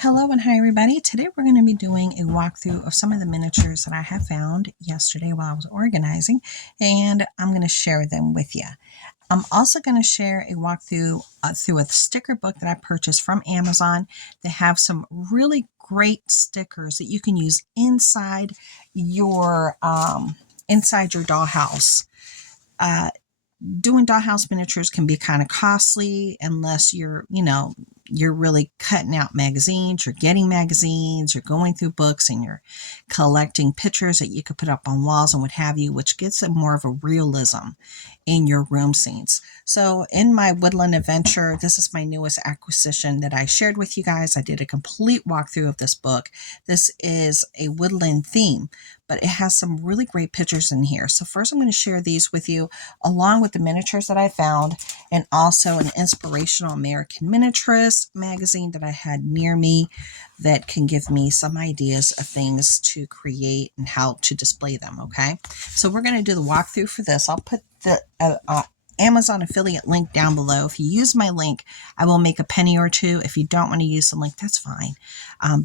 Hello and hi everybody. Today we're going to be doing a walkthrough of some of the miniatures that I have found yesterday while I was organizing, and I'm going to share them with you. I'm also going to share a walkthrough through a sticker book that I purchased from Amazon. They have some really great stickers that you can use inside your dollhouse. Doing dollhouse miniatures can be kind of costly unless you're really cutting out magazines, you're getting magazines, you're going through books, and you're collecting pictures that you could put up on walls and what have you, which gives it more of a realism in your room scenes. So in my woodland adventure, this is my newest acquisition that I shared with you guys. I did a complete walkthrough of this book. This is a woodland theme, but it has some really great pictures in here. So first I'm going to share these with you along with the miniatures that I found, and also an inspirational American miniaturist magazine that I had near me that can give me some ideas of things to create and how to display them. Okay, so we're going to do the walkthrough for this. I'll put the Amazon affiliate link down below. If you use my link, I will make a penny or two. If you don't want to use the link, that's fine.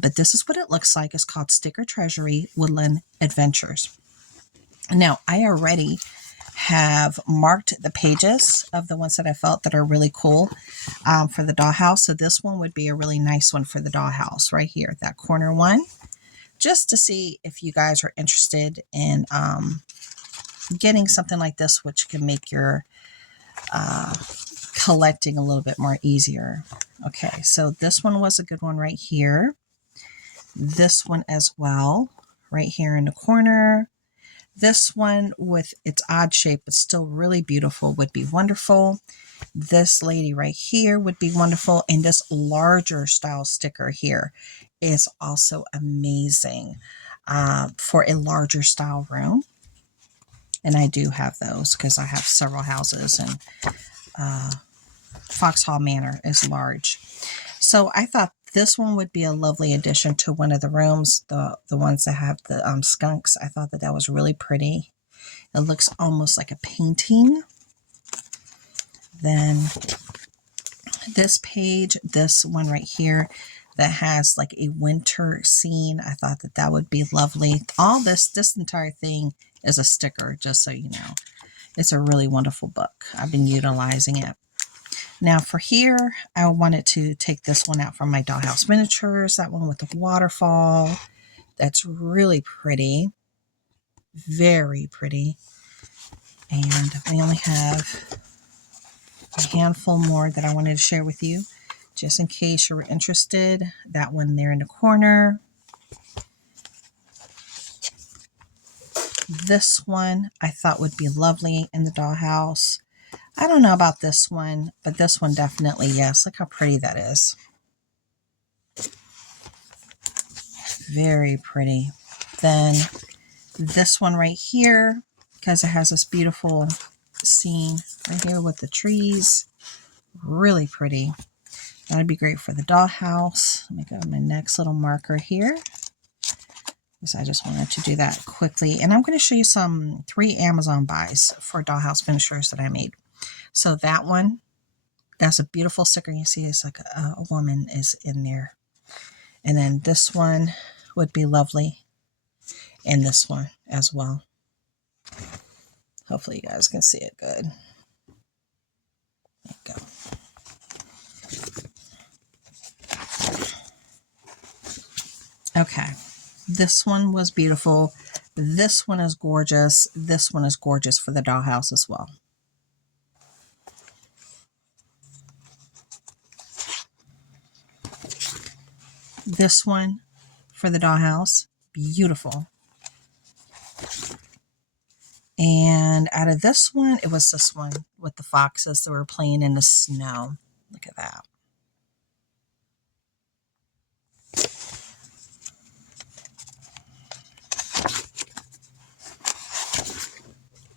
But this is what it looks like. It's called Sticker Treasury Woodland Adventures. Now, I already have marked the pages of the ones that I felt that are really cool for the dollhouse. So this one would be a really nice one for the dollhouse right here, that corner one, just to see if you guys are interested in getting something like this, which can make your collecting a little bit more easier. Okay, so this one was a good one right here. This one as well, right here in the corner. This one with its odd shape, but still really beautiful, would be wonderful. This lady right here would be wonderful. And this larger style sticker here is also amazing for a larger style room. And I do have those because I have several houses, and Fox Hall Manor is large. So I thought this one would be a lovely addition to one of the rooms, the ones that have the skunks. I thought that was really pretty. It looks almost like a painting. Then this page, this one right here that has like a winter scene, I thought that would be lovely. All this entire thing is a sticker, just so you know. It's a really wonderful book. I've been utilizing it. Now for here, I wanted to take this one out from my dollhouse miniatures, that one with the waterfall. That's really pretty. Very pretty. And I only have a handful more that I wanted to share with you, just in case you were interested. That one there in the corner. This one I thought would be lovely in the dollhouse. I don't know about this one, but this one definitely, yes. Look how pretty that is. Very pretty. Then this one right here, because it has this beautiful scene right here with the trees. Really pretty. That would be great for the dollhouse. Let me go to my next little marker here, because I just wanted to do that quickly. And I'm going to show you some 3 Amazon buys for dollhouse miniatures that I made. So that one, that's a beautiful sticker. You see it's like a woman is in there. And then this one would be lovely. And this one as well. Hopefully you guys can see it good. There you go. Okay. This one was beautiful. This one is gorgeous. This one is gorgeous for the dollhouse as well. This one for the dollhouse, beautiful. And out of this one, it was this one with the foxes that were playing in the snow. Look at that.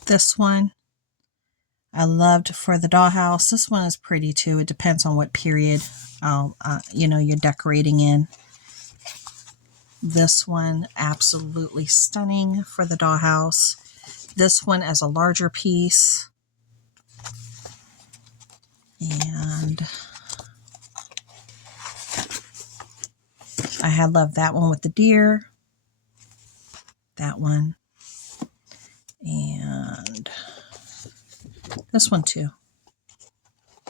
This one I loved for the dollhouse. This one is pretty too. It depends on what period you're decorating in. This one, absolutely stunning for the dollhouse. This one as a larger piece. And I love that one with the deer. That one. And this one too.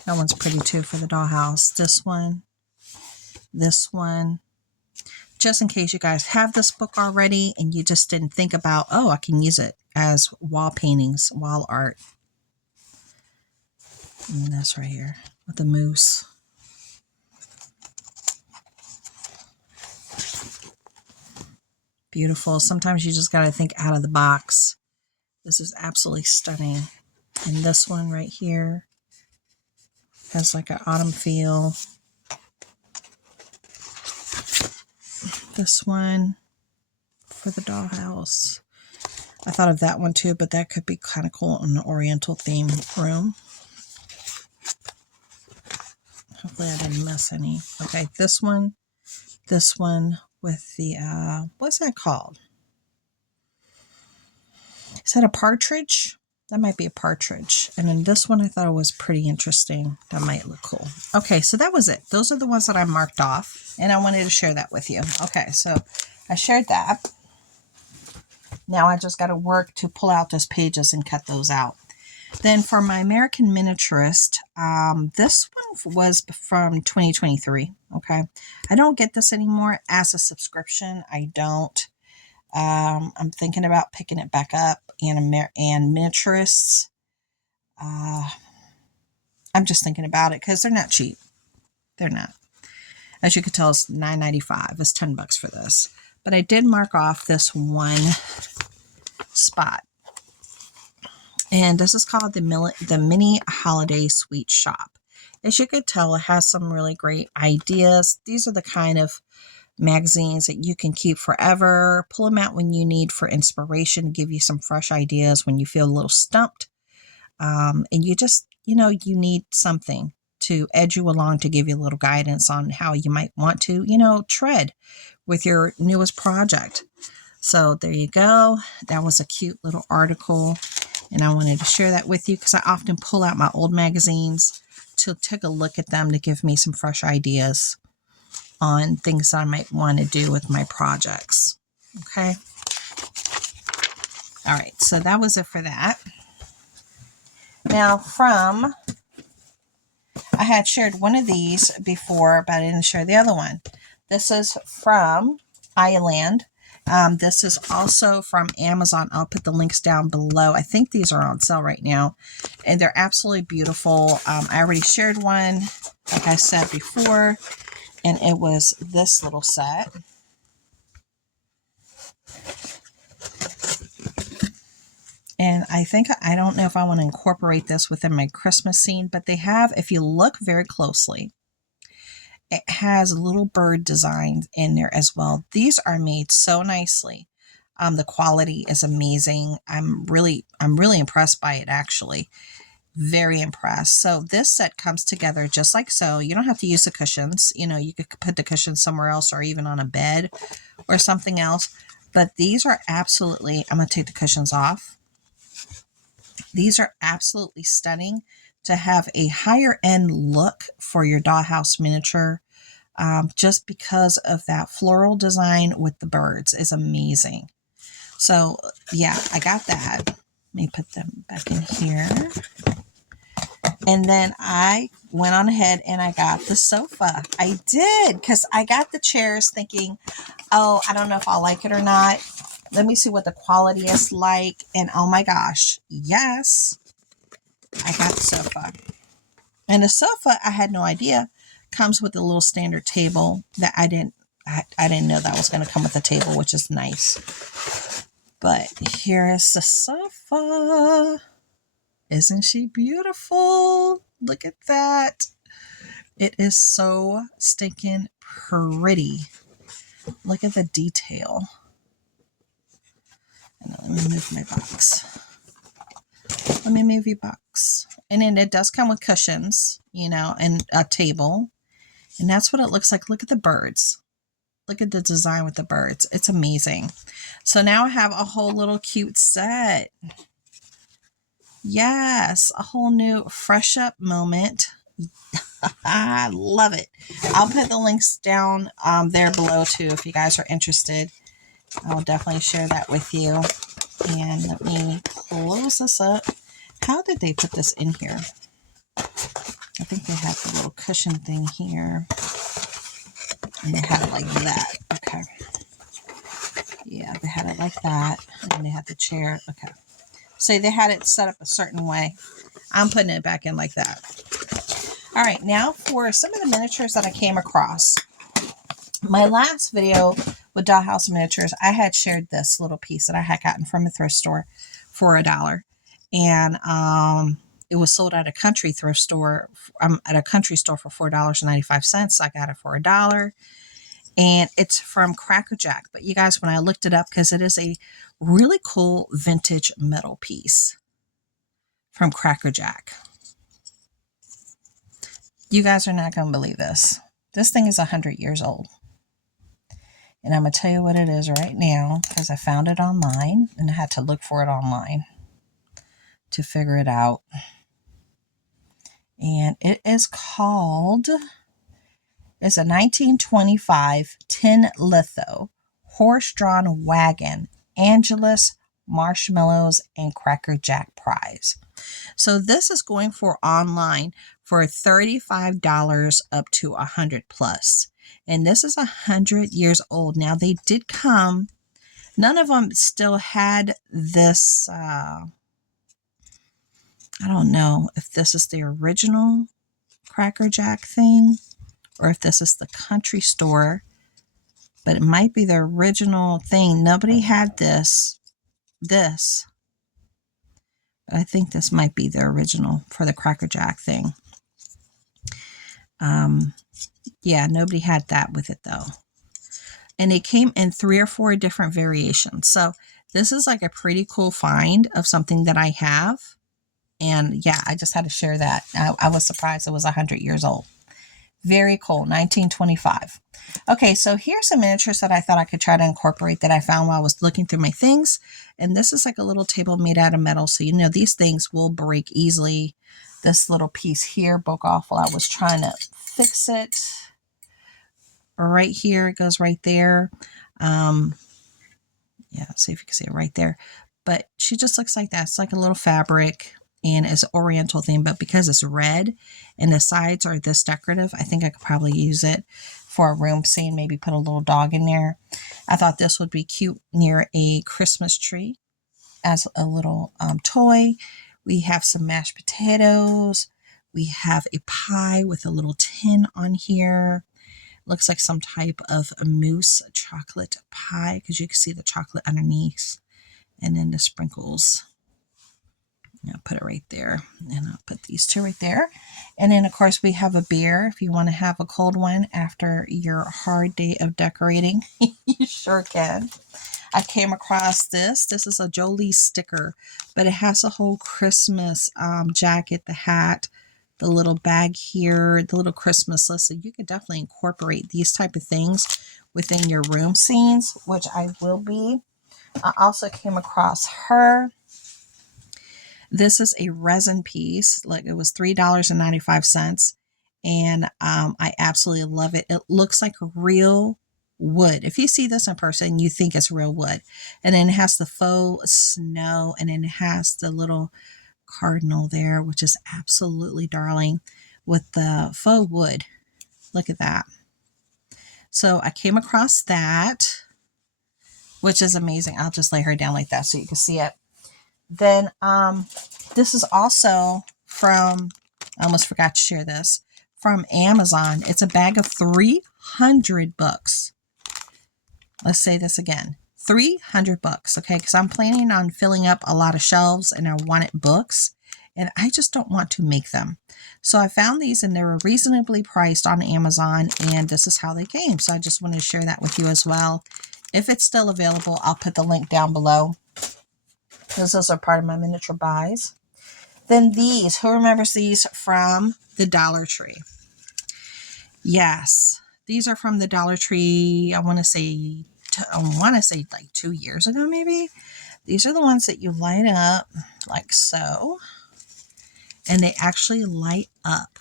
That one's pretty too for the dollhouse. This one. This one. Just in case you guys have this book already and you just didn't think about, oh, I can use it as wall paintings, wall art. And this right here with the moose. Beautiful. Sometimes you just got to think out of the box. This is absolutely stunning. And this one right here has like an autumn feel. This one for the dollhouse. I thought of that one too, but that could be kind of cool in an oriental theme room. Hopefully I didn't miss any. Okay, this one with the, what's that called? Is that a partridge? That might be a partridge. And then this one I thought it was pretty interesting. That might look cool. Okay, so that was it. Those are the ones that I marked off, and I wanted to share that with you. Okay, so I shared that. Now I just got to work to pull out those pages and cut those out. Then for my American miniaturist, this one was from 2023. Okay, I don't get this anymore as a subscription. I don't. I'm thinking about picking it back up. And miniaturists. I'm just thinking about it because they're not cheap. They're not. As you can tell, it's $9.95. It's $10 for this. But I did mark off this one spot. And this is called the Mini Holiday Sweet Shop. As you could tell, it has some really great ideas. These are the kind of magazines that you can keep forever. Pull them out when you need for inspiration, give you some fresh ideas when you feel a little stumped. And you just, you need something to edge you along to give you a little guidance on how you might want to, tread with your newest project. So there you go. That was a cute little article. And I wanted to share that with you because I often pull out my old magazines to take a look at them to give me some fresh ideas on things I might want to do with my projects. Okay. All right. So that was it for that. Now I had shared one of these before, but I didn't share the other one. This is from Island. This is also from Amazon. I'll put the links down below. I think these are on sale right now, and they're absolutely beautiful. I already shared one, like I said before, and it was this little set. And I don't know if I want to incorporate this within my Christmas scene, but they have, if you look very closely, it has little bird designs in there as well. These are made so nicely. The quality is amazing. I'm really impressed by it, actually. Very impressed. So this set comes together just like so. You don't have to use the cushions. You could put the cushions somewhere else or even on a bed or something else. But these are absolutely, I'm going to take the cushions off. These are absolutely stunning to have a higher end look for your dollhouse miniature. Just because of that floral design with the birds is amazing. So yeah, I got that. Let me put them back in here. And then I went on ahead and I got the sofa. I did, because I got the chairs thinking, oh, I don't know if I'll like it or not. Let me see what the quality is like. And oh my gosh, yes, I got the sofa. And the sofa, I had no idea, comes with a little standard table that I didn't know that was going to come with a table, which is nice. But here is the sofa. Isn't she beautiful? Look at that. It is so stinking pretty. Look at the detail. And let me move my box. Let me move your box. And then it does come with cushions, and a table. And that's what it looks like. Look at the birds. Look at the design with the birds. It's amazing. So now I have a whole little cute set. Yes, a whole new fresh up moment. I love it. I'll put the links down there below too if you guys are interested. I'll definitely share that with you. And let me close this up. How did they put this in here? I think they had the little cushion thing here. And they had it like that. Okay. Yeah, they had it like that. And they had the chair. Okay. So they had it set up a certain way. I'm putting it back in like that. All right, now for some of the miniatures that I came across. My last video with Dollhouse miniatures, I had shared this little piece that I had gotten from a thrift store for $1. And it was sold at a country thrift store, at a country store for $4.95. I got it for $1. And it's from Cracker Jack. But you guys, when I looked it up, because it is a really cool vintage metal piece from Cracker Jack. You guys are not going to believe this. This thing is 100 years old. And I'm going to tell you what it is right now because I found it online and I had to look for it online to figure it out. And it is called, it's a 1925 tin litho, horse-drawn wagon, Angelus, marshmallows, and Cracker Jack prize. So this is going for online for $35 up to $100 plus. And this is 100 years old. Now they did come, none of them still had this, I don't know if this is the original Cracker Jack thing or if this is the country store, but it might be the original thing. Nobody had this. I think this might be the original for the Cracker Jack thing. Yeah, nobody had that with it though. And it came in 3 or 4 different variations. So this is like a pretty cool find of something that I have. And yeah, I just had to share that. I was surprised it was 100 years old. Very cool, 1925. Okay, so here's some miniatures that I thought I could try to incorporate that I found while I was looking through my things. And this is like a little table made out of metal. So, you know, these things will break easily. This little piece here broke off while I was trying to fix it. Right here, it goes right there. Yeah, see if you can see it right there. But she just looks like that. It's like a little fabric and it's an oriental thing, but because it's red and the sides are this decorative, I think I could probably use it for a room scene, maybe put a little dog in there. I thought this would be cute near a Christmas tree as a little toy. We have some mashed potatoes. We have a pie with a little tin on here. Looks like some type of a mousse chocolate pie because you can see the chocolate underneath and then the sprinkles. I'll put it right there and I'll put these 2 right there. And then of course we have a beer if you want to have a cold one after your hard day of decorating. You sure can. I came across this. This is a Jolie sticker, but it has a whole Christmas jacket, the hat, the little bag here, the little Christmas list. So you could definitely incorporate these type of things within your room scenes, which I will be. I also came across her. This is a resin piece. Like it was $3.95. And I absolutely love it. It looks like real wood. If you see this in person, you think it's real wood. And then it has the faux snow and then it has the little cardinal there, which is absolutely darling with the faux wood. Look at that. So I came across that, which is amazing. I'll just lay her down like that so you can see it. Then this is also from, I almost forgot to share this, from Amazon. It's a bag of 300 books. Let's say this again. 300 books, okay? Because I'm planning on filling up a lot of shelves and I wanted books and I just don't want to make them. So I found these and they were reasonably priced on Amazon and this is how they came. So I just wanted to share that with you as well. If it's still available, I'll put the link down below. Those are part of my miniature buys. Then these, who remembers these from the Dollar Tree? Yes, these are from the Dollar Tree. I want to say like 2 years ago, maybe. These are the ones that you light up like so. And they actually light up.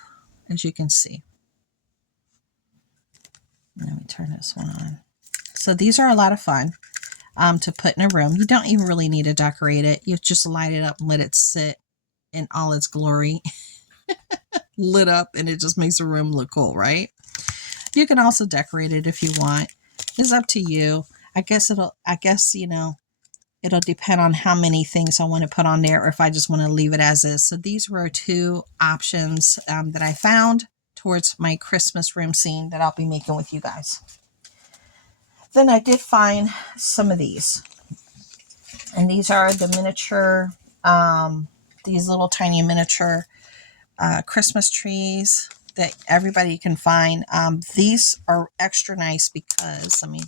as you can see. Let me turn this one on. So these are a lot of fun to put in a room. You don't even really need to decorate it. You just light it up and let it sit in all its glory, lit up, and it just makes the room look cool, right? You can also decorate it if you want. It's up to you. I guess, you know, it'll depend on how many things I want to put on there or if I just want to leave it as is. So these were two options that I found towards my Christmas room scene that I'll be making with you guys. Then I did find some of these. And these are the miniature, these little tiny miniature Christmas trees that everybody can find. These are extra nice because, I mean,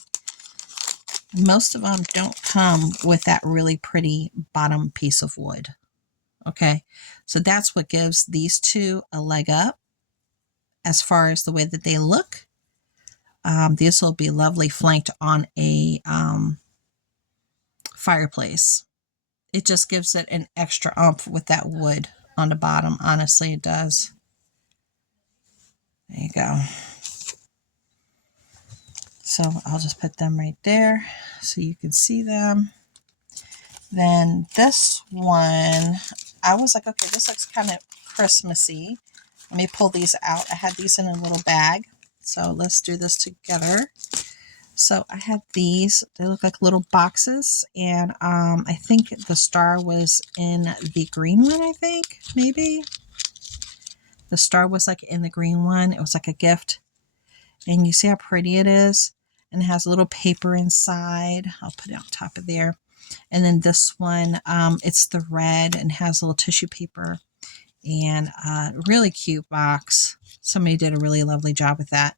most of them don't come with that really pretty bottom piece of wood. Okay, so that's what gives these two a leg up as far as the way that they look. These will be lovely flanked on a fireplace. It just gives it an extra oomph with that wood on the bottom. Honestly, it does. There you go. So I'll just put them right there so you can see them. Then this one, I was like, okay, this looks kind of Christmassy. Let me pull these out. I had these in a little bag. So let's do this together. So I had these. They look like little boxes. And I think the star was in the green one, I think, maybe. The star was like in the green one. It was like a gift. And you see how pretty it is? And it has a little paper inside. I'll put it on top of there. And then this one, it's the red and has a little tissue paper and a really cute box. Somebody did a really lovely job with that.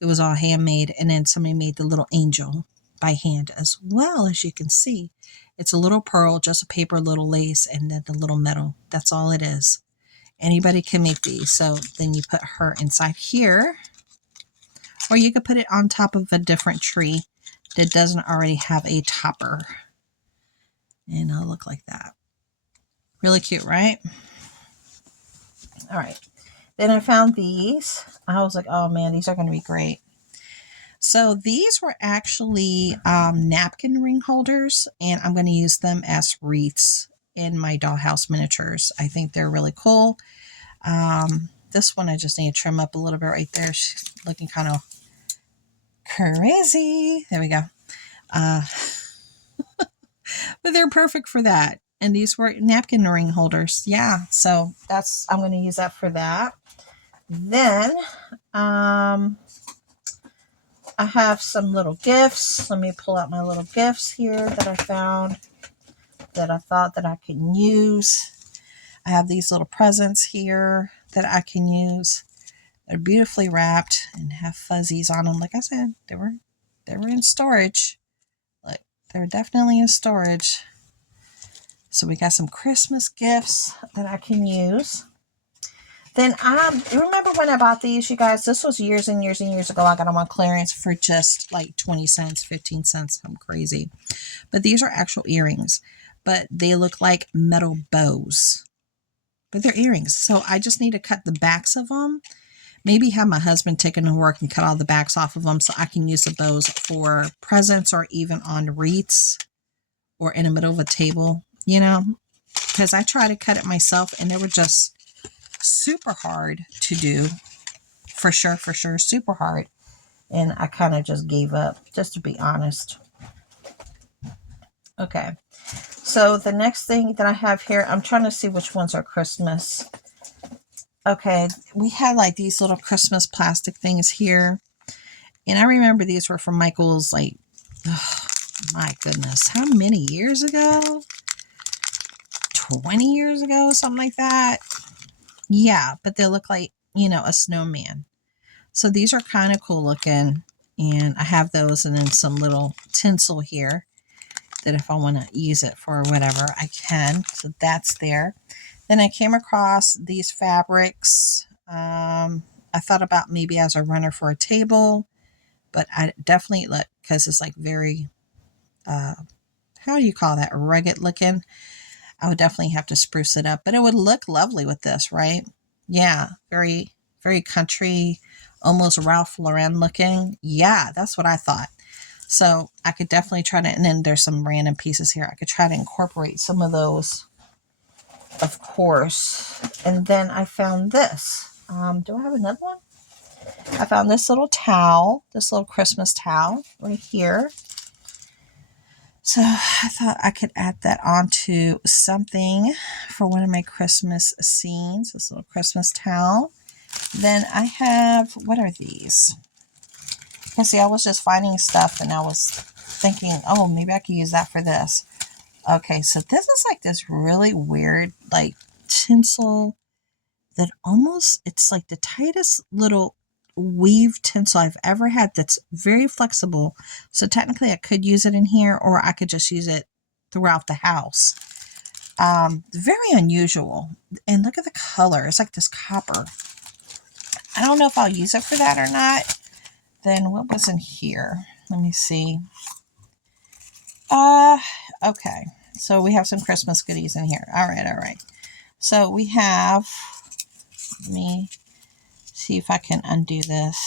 It was all handmade. And then somebody made the little angel by hand as well, as you can see. It's a little pearl, just a paper, little lace, and then the little metal. That's all it is. Anybody can make these. So then you put her inside here. Or you could put it on top of a different tree that doesn't already have a topper. And it'll look like that. Really cute, right? All right. Then I found these. I was like, oh man, these are going to be great. So these were actually napkin ring holders. And I'm going to use them as wreaths in my dollhouse miniatures. I think they're really cool. This one I just need to trim up a little bit right there. She's looking kind of crazy. There we go. But they're perfect for that. And these were napkin ring holders. Yeah, so I'm going to use that for that. Then I have some little gifts. Let me pull out my little gifts here that I found that I thought that I could use. I have these little presents here that I can use. They're beautifully wrapped and have fuzzies on them. Like I said, they were in storage. Look, they're definitely in storage. So we got some Christmas gifts that I can use. Then you remember when I bought these, you guys? This was years and years and years ago. I got them on clearance for just like 20 cents, 15 cents. I'm crazy. But these are actual earrings. But they look like metal bows. But they're earrings. So I just need to cut the backs of them. Maybe have my husband take them to work and cut all the backs off of them so I can use the bows for presents or even on wreaths or in the middle of a table, you know, because I tried to cut it myself and they were just super hard to do. For sure, super hard. And I kind of just gave up, just to be honest. Okay. So the next thing that I have here, I'm trying to see which ones are Christmas. Okay, we had like these little Christmas plastic things here. And I remember these were from Michael's, like, oh, my goodness, how many years ago? 20 years ago, something like that. Yeah, but they look like, you know, a snowman. So these are kind of cool looking. And I have those and then some little tinsel here that if I want to use it for whatever, I can. So that's there. Then I came across these fabrics. I thought about maybe as a runner for a table, but I definitely look, because it's like very, how do you call that? Rugged looking. I would definitely have to spruce it up, but it would look lovely with this, right? Yeah, very very country, almost Ralph Lauren looking. Yeah, that's what I thought. So I could definitely try to, and then there's some random pieces here. I could try to incorporate some of those, of course. And then I found this. Do I have another one? I found this little towel, this little Christmas towel right here. So I thought I could add that onto something for one of my Christmas scenes, this little Christmas towel. Then I have, what are these? You see, I was just finding stuff and I was thinking, oh, maybe I could use that for this. Okay, so this is like this really weird, like tinsel that almost, it's like the tightest little weave tinsel I've ever had that's very flexible. So technically I could use it in here or I could just use it throughout the house. Very unusual. And look at the color. It's like this copper. I don't know if I'll use it for that or not. Then what was in here? Let me see. Okay. So we have some Christmas goodies in here. All right. So we have, let me see if I can undo this.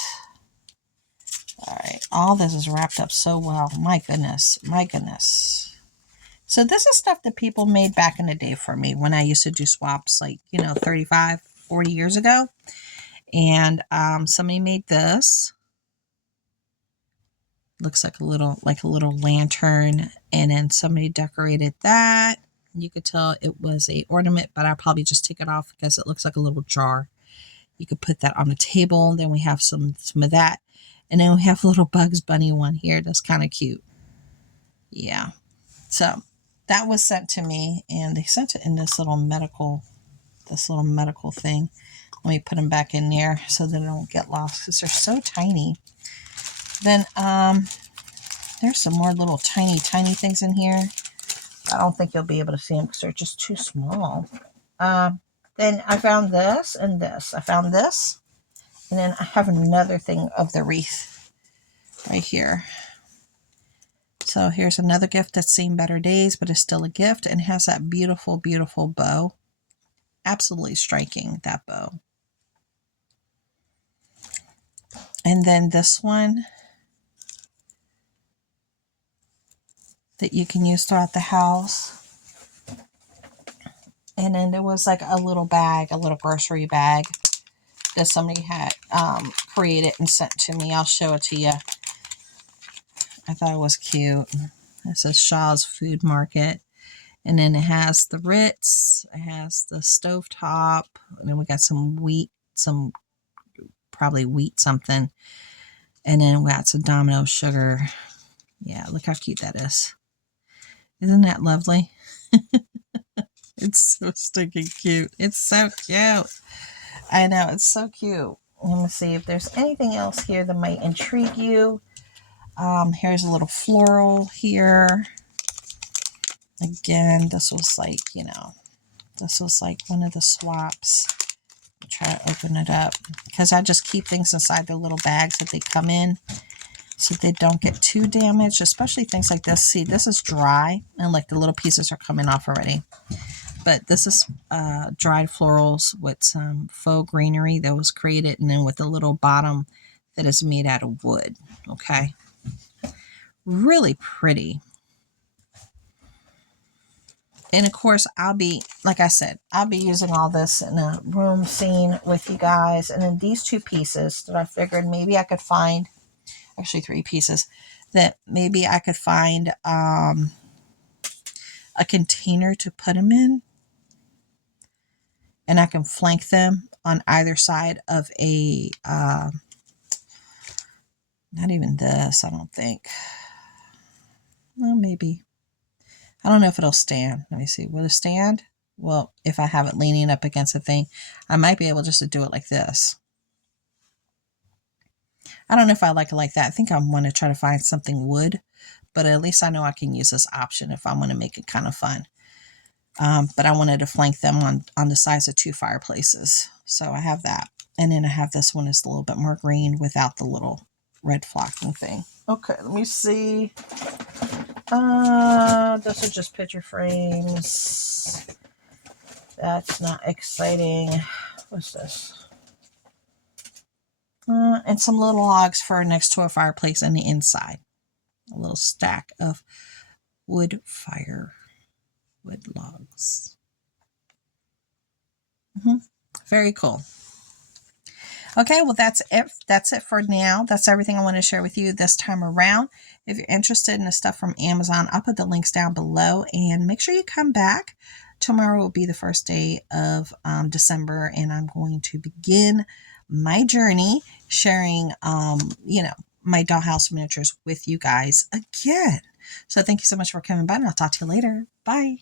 All right. All this is wrapped up so well. My goodness. So this is stuff that people made back in the day for me when I used to do swaps, like, 35, 40 years ago. And somebody made this. Looks like a little lantern, and then somebody decorated that. You could tell it was a ornament, but I'll probably just take it off because it looks like a little jar. You could put that on the table. Then we have some of that, and then we have a little Bugs Bunny one here. That's kind of cute. Yeah. So that was sent to me, and they sent it in this little medical thing. Let me put them back in there so they don't get lost because they're so tiny. Then there's some more little tiny things in here. I don't think you'll be able to see them because they're just too small. Then I found this and this. I found this. And then I have another thing of the wreath right here. So here's another gift that's seen better days, but is still a gift and has that beautiful, beautiful bow. Absolutely striking, that bow. And then this one that you can use throughout the house. And then there was like a little bag, a little grocery bag that somebody had created and sent to me. I'll show it to you. I thought it was cute. It says Shaw's Food Market. And then it has the Ritz. It has the stovetop. And then we got some wheat, probably wheat something. And then we got some Domino sugar. Yeah, look how cute that is. Isn't that lovely? It's so stinking cute. It's so cute. I know, it's so cute. Let me see if there's anything else here that might intrigue you. Here's a little floral here. Again, this was like, this was like one of the swaps. I'll try to open it up because I just keep things inside the little bags that they come in so they don't get too damaged, especially things like this. See, this is dry and like the little pieces are coming off already. But this is dried florals with some faux greenery that was created, and then with a little bottom that is made out of wood. Okay. Really pretty. And of course, like I said, I'll be using all this in a room scene with you guys. And then these two pieces that I figured maybe I could find, actually 3 pieces, that maybe I could find a container to put them in. And I can flank them on either side of a, not even this, I don't think. Well, maybe. I don't know if it'll stand. Let me see. Will it stand? Well, if I have it leaning up against a thing, I might be able just to do it like this. I don't know if I like it like that. I think I want to try to find something wood, but at least I know I can use this option if I want to make it kind of fun. But I wanted to flank them on the sides of 2 fireplaces. So I have that. And then I have this one that's a little bit more green without the little red flocking thing. Okay, let me see. Those are just picture frames. That's not exciting. What's this? And some little logs for next to a fireplace on the inside. A little stack of wood logs. Very cool. Okay, well, that's it. That's it for now. That's everything I want to share with you this time around. If you're interested in the stuff from Amazon, I'll put the links down below, and make sure you come back. Tomorrow will be the first day of December, and I'm going to begin my journey sharing, my dollhouse miniatures with you guys again. So thank you so much for coming by, and I'll talk to you later. Bye.